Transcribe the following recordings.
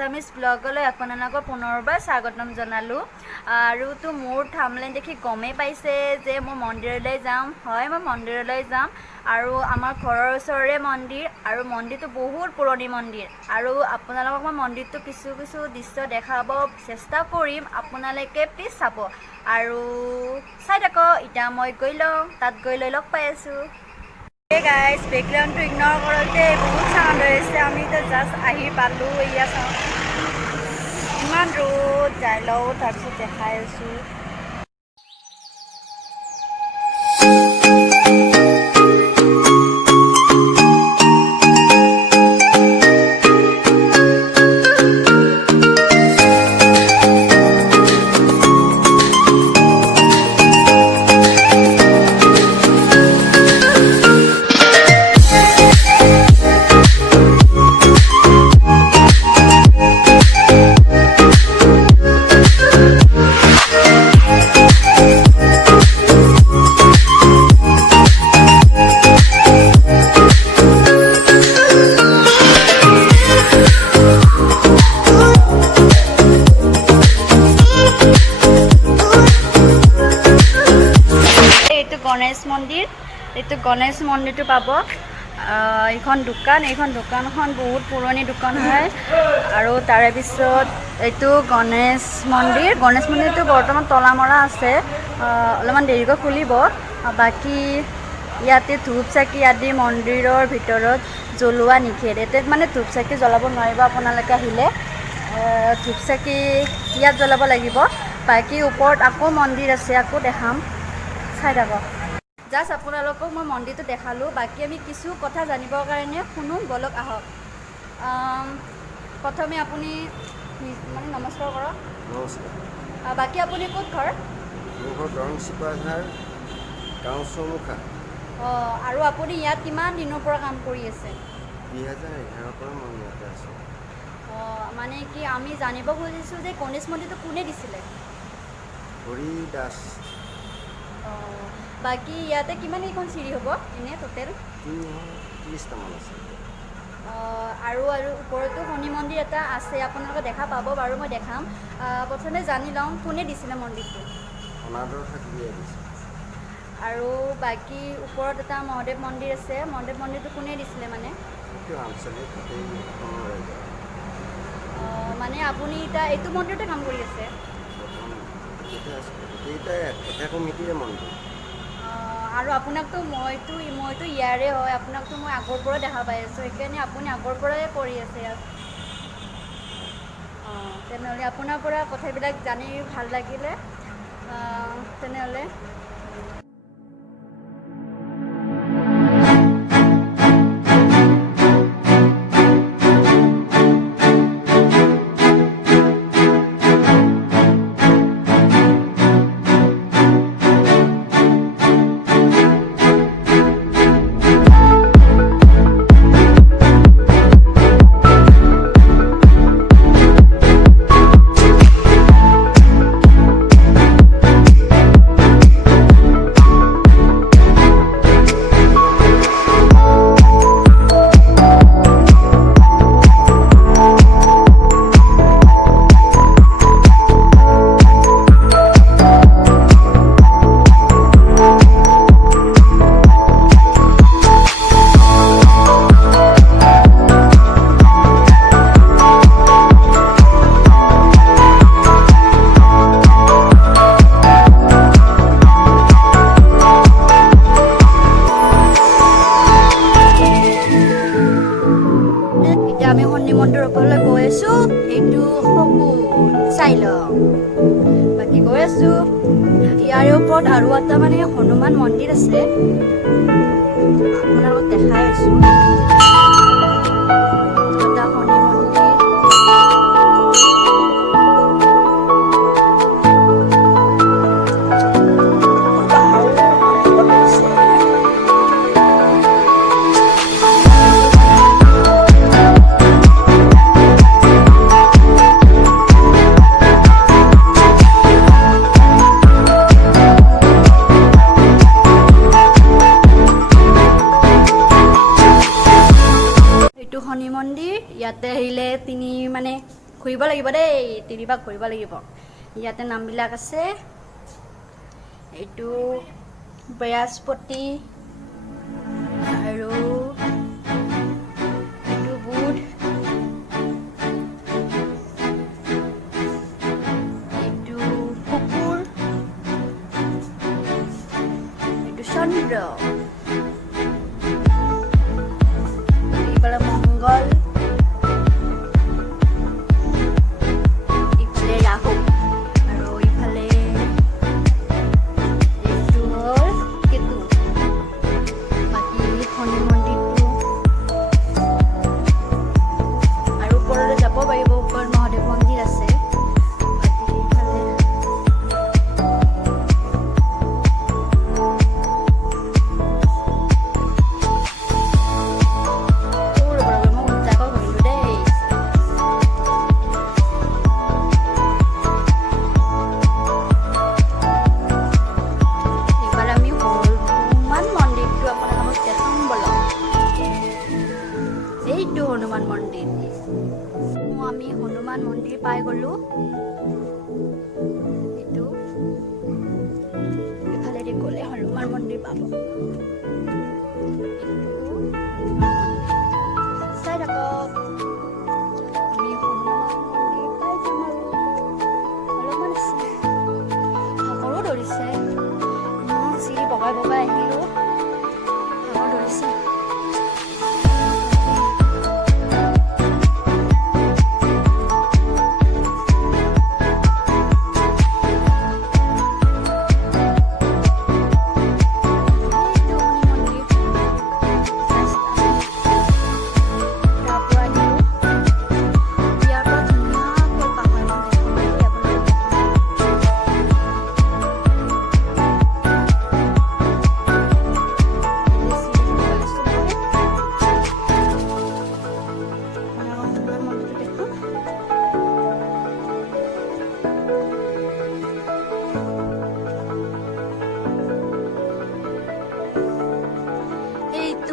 Assamese ব্লগলৈ আপোনালোকক পুনৰবাৰ স্বাগতম জনালোঁ। আৰু তো মোৰ থাম্বনেইল দেখি গমেই পাইছে যে মই মন্দিৰলৈ যাম। হয়, মই মন্দিৰলৈ যাম আৰু আমাৰ ঘৰৰ ওচৰৰে মন্দিৰ আৰু মন্দিৰটো বহুত পুৰণি মন্দিৰ আৰু আপোনালোকক মই মন্দিৰটো কিছু দৃশ্য দেখাব চেষ্টা কৰিম। আপোনালোকে প্লিজ চাব আৰু চাই থাকক। এতিয়া মই গৈ লওঁ, তাত গৈ লৈ লগ পাই আছোঁ। গাইজ বেকগ্ৰাউণ্ডটো ইগন'ৰ কৰোঁতে বহুত চাউণ্ড হৈ আছে। আমি এতিয়া জাষ্ট আহি পালোঁ। এয়া চাওঁ ইমান ৰ'দ, যাই লওঁ তাৰপিছত দেখাই আছোঁ। এইটো গণেশ মন্দিৰটো পাব। এইখন দোকানখন বহুত পুৰণি দোকান হয়। আৰু তাৰে পিছত এইটো গণেশ মন্দিৰটো বৰ্তমান তলা মৰা আছে, অলপমান দেৰিকৈ খুলিব। বাকী ইয়াতে ধূপ চাকি আদি মন্দিৰৰ ভিতৰত জ্বলোৱা নিষেধ। ইয়াতে মানে ধূপ চাকি জ্বলাব নোৱাৰিব। আপোনালোকে আহিলে ধূপ চাকি ইয়াত জ্বলাব লাগিব। বাকী ওপৰত আকৌ মন্দিৰ আছে, আকৌ দেখাম, চাই থাকক। জাষ্ট আপোনালোকক মই মন্দিৰটো দেখালোঁ। বাকী আমি কিছু কথা জানিবৰ কাৰণে শুনো, বলক আহক। প্ৰথমে আপুনি মানে নমস্কাৰ কৰক। নমস্কাৰ। বাকী আপুনি ক'ত ঘৰ? মোৰ ঘৰ দৰং চিপাঝাৰ, গাঁও চমুখা। আৰু আপুনি ইয়াত কিমান দিনৰ পৰা কাম কৰি আছে? 2011 পৰা মই ইয়াতে আছোঁ। মানে কি আমি জানিব খুজিছোঁ যে গণেশ মন্দিৰটো কোনে দিছিলে? হৰি দাস। বাকী ইয়াতে কিমানকেইখন চিৰি হ'ব এনেই টোটেল? 30টামান আছে। আৰু ওপৰতো শনি মন্দিৰ এটা আছে, আপোনালোকে দেখা পাব বাৰু, মই দেখাম। প্ৰথমে জানি লওঁ কোনে দিছিলে মন্দিৰটো? অনাদৰ ঠাকুৰীয়াই দিছে। আৰু বাকী ওপৰত এটা মহাদেৱ মন্দিৰ আছে, মহাদেৱ মন্দিৰটো কোনে দিছিলে মানে? এইটো আঞ্চলিক গোটেই মানে আপুনি এতিয়া এইটো মন্দিৰতে কাম কৰি আছে? এইটাই এটা কমিটিৰে মন্দিৰ। আৰু আপোনাকতো মইতো ইয়াৰে হয়, আপোনাকতো মই আগৰ পৰাই দেখা পাই আছোঁ, সেইকাৰণে আপুনি আগৰ পৰাই কৰি আছে ইয়াত। তেনেহ'লে আপোনাৰ পৰা কথাবিলাক জানি ভাল লাগিলে। তেনেহ'লে আমি শনি মন্দিৰৰ ওপৰলৈ গৈ আছোঁ। এইটো সপোন চাই লওঁ। বাকী গৈ আছোঁ। ইয়াৰে ওপৰত আৰু এটা মানে হনুমান মন্দিৰ আছে, আপোনালোকক দেখাই আছোঁ। এটা শনি মন্দিৰ। ঘূৰিব লাগিব দেই 3 বাৰ ঘূৰিব লাগিব ইয়াতে নামবিলাক আছে এইটো বৃহস্পতি আৰু এইটো বুধ এইটো শুকুৰ এইটো চন্দ্ৰ এইফালে মংগল ইফালে ৰাহু আৰু ইফালে এইটো হ'ল কেতু বাকী শনি মন্দিৰটো আৰু ওপৰলৈ যাব পাৰিব ওপৰত মহাদেৱ মন্দিৰ আছে বাকী ইফালে হনুমান মন্দিৰ আমি হনুমান মন্দিৰ পাই গলো এইটো ইফালেদি গ'লে হনুমান মন্দিৰ পাব চাই থাকক আমি হনুমান মন্দিৰ পাই যাম আৰু অলপমান আছে ভাগৰো ধৰিছে ইমান চিৰি বগাই বগাই আহিলো ভাগৰ ধৰিছে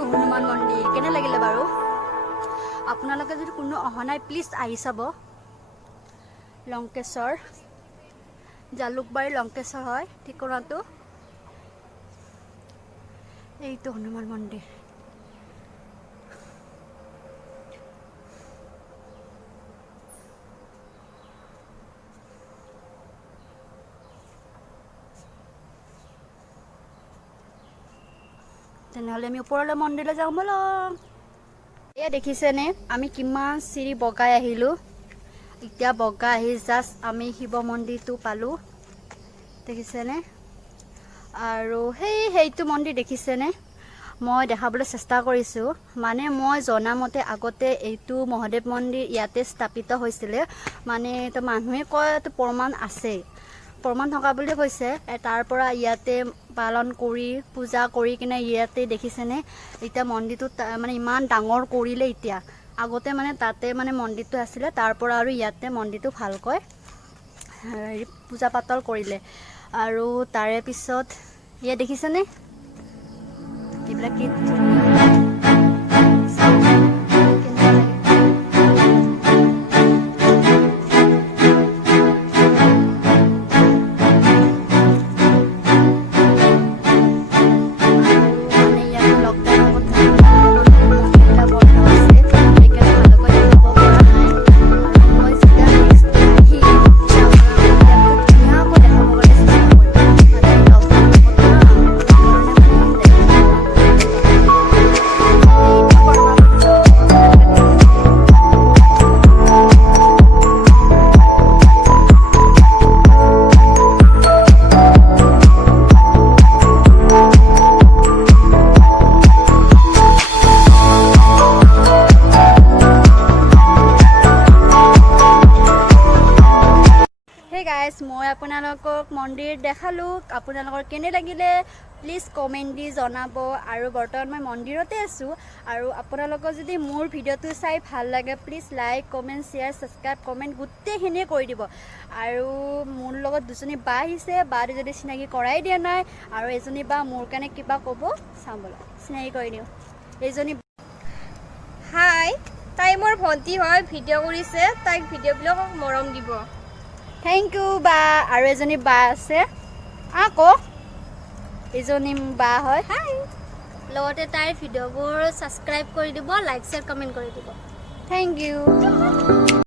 হনুমান মন্দিৰ কেনে লাগিলে বাৰু আপোনালোকে যদি কোনো অহা নাই প্লিজ আহি চাব লংকেশ্বৰ জালুকবাৰী লংকেশ্বৰ হয় ঠিকনাটো এইটো হনুমান মন্দিৰ তেনেহ'লে আমি ওপৰলৈ মন্দিৰলৈ যাওঁ ব'লক এয়া দেখিছেনে আমি কিমান চিৰি বগাই আহিলোঁ এতিয়া বগাই আহি জাষ্ট আমি শিৱ মন্দিৰটো পালোঁ দেখিছেনে আৰু সেইটো মন্দিৰ দেখিছেনে মই দেখাবলৈ চেষ্টা কৰিছোঁ মানে মই জনামতে আগতে এইটো মহাদেৱ মন্দিৰ ইয়াতে স্থাপিত হৈছিলে মানে তো মানুহে কয় এইটো প্ৰমাণ আছে প্ৰমাণ থকা বুলি কৈছে তাৰ পৰা ইয়াতে পালন কৰি পূজা কৰি কিনে ইয়াতে দেখিছেনে এতিয়া মন্দিৰটো মানে ইমান ডাঙৰ কৰিলে এতিয়া আগতে মানে তাতে মানে মন্দিৰটো আছিলে তাৰ পৰা আৰু ইয়াতে মন্দিৰটো ভালকৈ পূজা পাতল কৰিলে আৰু তাৰে পিছত ইয়াত দেখিছেনে এইবিলাক কি মই আপোনালোকক মন্দিৰ দেখালোঁ আপোনালোকৰ কেনে লাগিলে প্লিজ কমেণ্ট দি জনাব আৰু বৰ্তমান মই মন্দিৰতে আছোঁ আৰু আপোনালোকৰ যদি মোৰ ভিডিঅ'টো চাই ভাল লাগে please like comment share subscribe comment গোটেইখিনিয়ে কৰি দিব আৰু মোৰ লগত দুজনী বা আহিছে বা যদি চিনাকি কৰাই দিয়া নাই আৰু এজনী বা মোৰ কাৰণে কিবা ক'ব চাম ব'লক চিনাকি কৰি দিওঁ এইজনী হাই তাই মোৰ ভণ্টি হয় ভিডিঅ' কৰিছে তাইক ভিডিঅ'বিলাক মৰম দিব থেংক ইউ বা আৰু এজনী বা আছে আকৌ এজনী বা হয় হাই লগতে তাইৰ ভিডিঅ'বোৰ ছাবস্ক্ৰাইব কৰি দিব লাইক শ্বেয়াৰ কমেণ্ট কৰি দিব থেংক ইউ